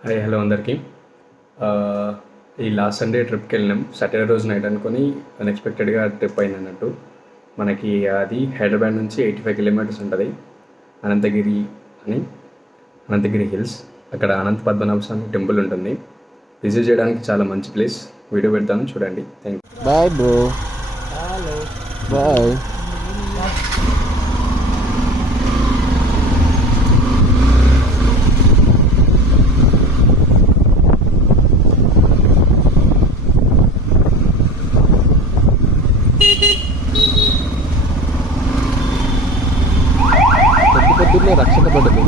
Hi hello అందరికీ. ఆహ్, ఈ లాస్ట్ సండే ట్రిప్‌కెళ్ళినాం. సాటర్డే రోజు నైట్ అనుకోని అన్‌ఎక్స్‌పెక్టెడ్‌గా ట్రిప్ అయిందన్నట్టు. మనకి అది హైదరాబాద్ నుంచి 85 కిలోమీటర్స్ ఉంటది. అనంతగిరి అని. అనంతగిరి హిల్స్. అక్కడ అనంత పద్మనాభ స్వామి టెంపుల్ ఉంటుంది. విజిట్ చేయడానికి చాలా మంచి ప్లేస్. వీడియో పెడతాను చూడండి. Thank you. Bye bro. Bye. పొద్దున్నే రక్షక భటులు.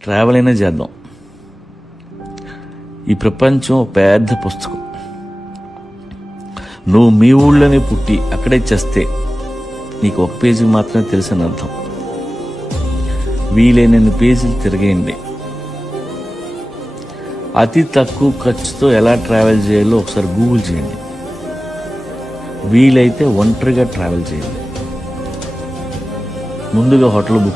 ట్రావెల్ అయినా చేద్దాం. ఈ ప్రపంచం ఒక పెద్ద పుస్తకం. నువ్వు మీ ఊళ్ళోనే పుట్టి అక్కడే చేస్తే నీకు ఒక పేజీ మాత్రమే తెలుసని అర్థం. వీలైనన్ని పేజీలు తిరిగేయండి. అతి తక్కువ ఖర్చుతో ఎలా ట్రావెల్ చేయాలో ఒకసారి గూగుల్ చేయండి. వీలైతే ఒంటరిగా ట్రావెల్ చేయండి. ముందుగా హోటల్ బుక్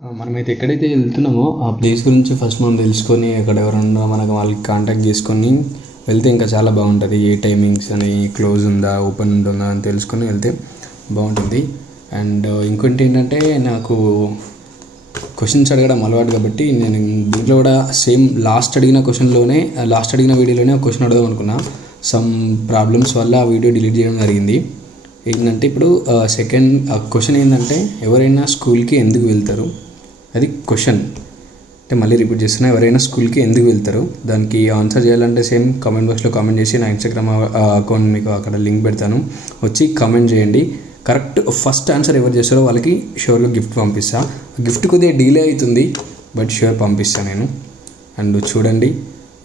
మనమైతే ఎక్కడైతే వెళ్తున్నామో ఆ ప్లేస్ గురించి ఫస్ట్ మనం తెలుసుకొని అక్కడ ఎవరన్నా మనకు వాళ్ళకి కాంటాక్ట్ చేసుకొని వెళ్తే ఇంకా చాలా బాగుంటుంది. ఏ టైమింగ్స్ అని, క్లోజ్ ఉందా, ఓపెన్ ఉంటుందా అని తెలుసుకొని వెళ్తే బాగుంటుంది. అండ్ ఇంకోటి ఏంటంటే నాకు క్వశ్చన్స్ అడగడం అలవాటు కాబట్టి నేను దీంట్లో కూడా సేమ్ లాస్ట్ అడిగిన వీడియోలోనే ఒక క్వశ్చన్ అడగదాం అనుకున్నా. సమ్ ప్రాబ్లమ్స్ వల్ల ఆ వీడియో డిలీట్ చేయడం జరిగింది. ఏంటంటే ఇప్పుడు సెకండ్ క్వశ్చన్ ఏంటంటే ఎవరైనా స్కూల్కి ఎందుకు వెళ్తారు, అది క్వశ్చన్. అంటే మళ్ళీ రిపీట్ చేస్తున్నా, ఎవరైనా స్కూల్కి ఎందుకు వెళ్తారు, దానికి ఆన్సర్ చేయాలంటే సేమ్ కామెంట్ బాక్స్లో కామెంట్ చేసి నా ఇన్స్టాగ్రామ్ అకౌంట్ మీకు అక్కడ లింక్ పెడతాను, వచ్చి కామెంట్ చేయండి. కరెక్ట్ ఫస్ట్ ఆన్సర్ ఎవరు చేస్తారో వాళ్ళకి షూర్గా గిఫ్ట్ పంపిస్తా. గిఫ్ట్ కొద్దిగా డిలే అవుతుంది బట్ షూర్ పంపిస్తాను నేను. అండ్ చూడండి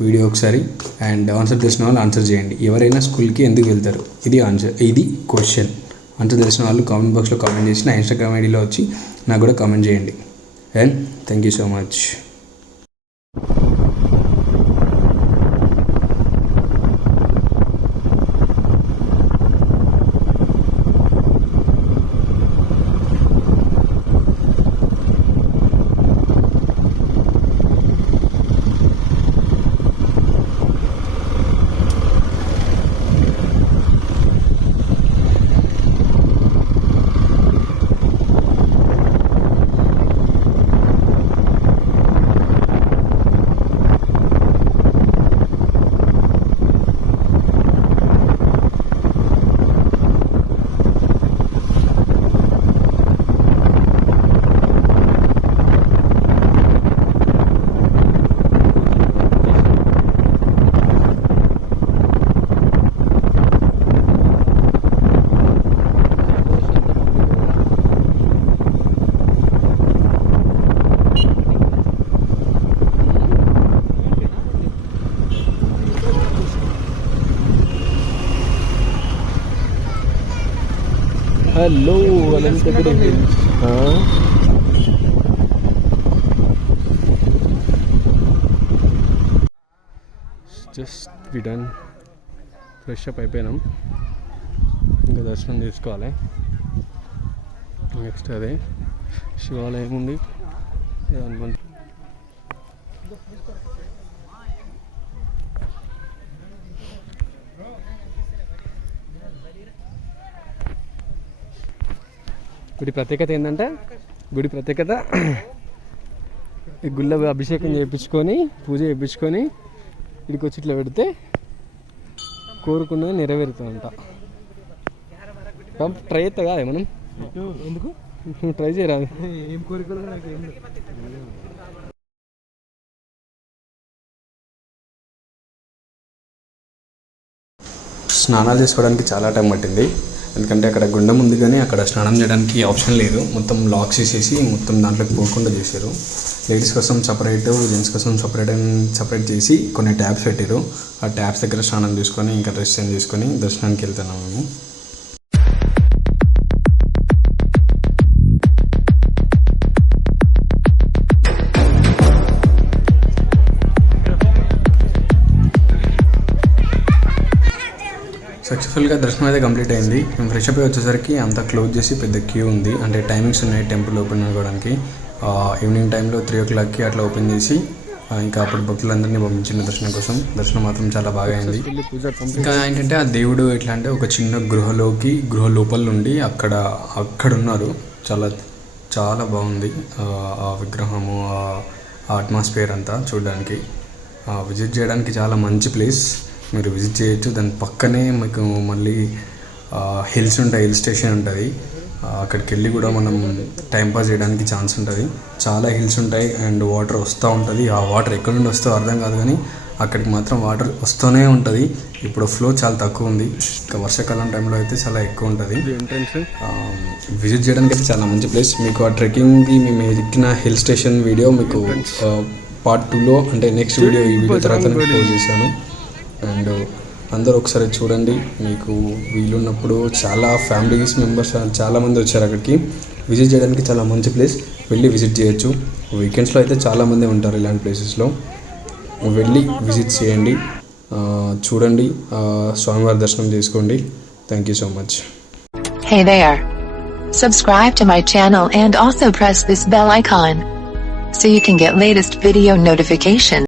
వీడియో ఒకసారి అండ్ ఆన్సర్ తెలిసిన వాళ్ళు ఆన్సర్ చేయండి. ఎవరైనా స్కూల్కి ఎందుకు వెళ్తారు, ఇది ఆన్సర్, ఇది క్వశ్చన్. ఆన్సర్ తెలిసిన వాళ్ళు కామెంట్ బాక్స్లో కామెంట్ చేసి నా ఇన్స్టాగ్రామ్ ఐడిలో వచ్చి నాకు కూడా కామెంట్ చేయండి. And thank you so much. Hello Ananthagiri hills. Just we done, fresh up అయిపోయినాం, ఇంకా దర్శనం చేసుకోవాలి. నెక్స్ట్ అదే శివాలయం ఉంది దాని గుడి ప్రత్యేకత ఏంటంటే, గుడి ప్రత్యేకత ఈ గుళ్ళ అభిషేకం చేయించుకొని పూజ చేయించుకొని ఇక్కడికి వచ్చి ఇట్లా పెడితే కోరుకున్నది నెరవేరుతుందంట. ట్రై చేస్తా కాదే మనం, ఎందుకు ట్రై చేయరాదు. ఏం కోరికలు నాకు ఏం స్నానాలు చేసుకోవడానికి చాలా టైం పట్టింది, ఎందుకంటే అక్కడ గుండం ఉంది కానీ అక్కడ స్నానం చేయడానికి ఆప్షన్ లేదు. మొత్తం లాక్స్ వేసేసి మొత్తం దాంట్లోకి పోకుండా చేశారు. లేడీస్ కోసం సపరేట్, జెంట్స్ కోసం సపరేట్ చేసి కొన్ని ట్యాబ్స్ పెట్టారు. ఆ ట్యాబ్స్ దగ్గర స్నానం చేసుకొని ఇంకా డ్రెస్ చేంజ్ చేసుకొని దర్శనానికి వెళ్తున్నాం మేము. సక్సెస్ఫుల్గా దర్శనం అయితే కంప్లీట్ అయింది. మేము ఫ్రెష్ అప్ వచ్చేసరికి అంతా క్లోజ్ చేసి పెద్ద క్యూ ఉంది. అంటే టైమింగ్స్ ఉన్నాయి టెంపుల్ ఓపెన్ అవ్వడానికి. ఈవినింగ్ టైంలో 3 o'clockకి అట్లా ఓపెన్ చేసి ఇంకా అప్పుడు భక్తులందరినీ పంపించిన దర్శనం కోసం. దర్శనం మాత్రం చాలా బాగా అయింది. ఇంకా ఏంటంటే ఆ దేవుడు ఎట్లా అంటే ఒక చిన్న గృహ లోపల నుండి అక్కడ ఉన్నారు. చాలా బాగుంది ఆ విగ్రహము, ఆ అట్మాస్ఫియర్ అంతా చూడడానికి. విజిట్ చేయడానికి చాలా మంచి ప్లేస్, మీరు విజిట్ చేయొచ్చు. దాని పక్కనే మీకు మళ్ళీ హిల్స్ ఉంటాయి, హిల్ స్టేషన్ ఉంటుంది. అక్కడికి వెళ్ళి కూడా మనం టైంపాస్ చేయడానికి ఛాన్స్ ఉంటుంది. చాలా హిల్స్ ఉంటాయి అండ్ వాటర్ వస్తూ ఉంటుంది. ఆ వాటర్ ఎక్కడి నుండి వస్తుందో అర్థం కాదు కానీ అక్కడికి మాత్రం వాటర్ వస్తూనే ఉంటుంది. ఇప్పుడు ఫ్లో చాలా తక్కువ ఉంది, ఇంకా వర్షాకాలం టైంలో అయితే చాలా ఎక్కువ ఉంటుంది. విజిట్ చేయడానికి అయితే చాలా మంచి ప్లేస్. మీకు ఆ ట్రెక్కింగ్కి మేము ఎక్కిన హిల్ స్టేషన్ వీడియో మీకు పార్ట్ 2లో, అంటే నెక్స్ట్ వీడియో ఈ వీడియో తర్వాత పోస్ట్ చేశాను. అండ్ అందరూ ఒకసారి చూడండి, మీకు వీలున్నప్పుడు. చాలా ఫ్యామిలీస్ మెంబర్స్ చాలామంది వచ్చారు అక్కడికి. విజిట్ చేయడానికి చాలా మంచి ప్లేస్, వెళ్ళి విజిట్ చేయొచ్చు. వీకెండ్స్లో అయితే చాలామంది ఉంటారు ఇలాంటి ప్లేసెస్లో. వెళ్ళి విజిట్ చేయండి, చూడండి, స్వామివారి దర్శనం చేసుకోండి. Thank you so much. Hey there. Subscribe to my channel and also press this bell icon so you can get latest video notification.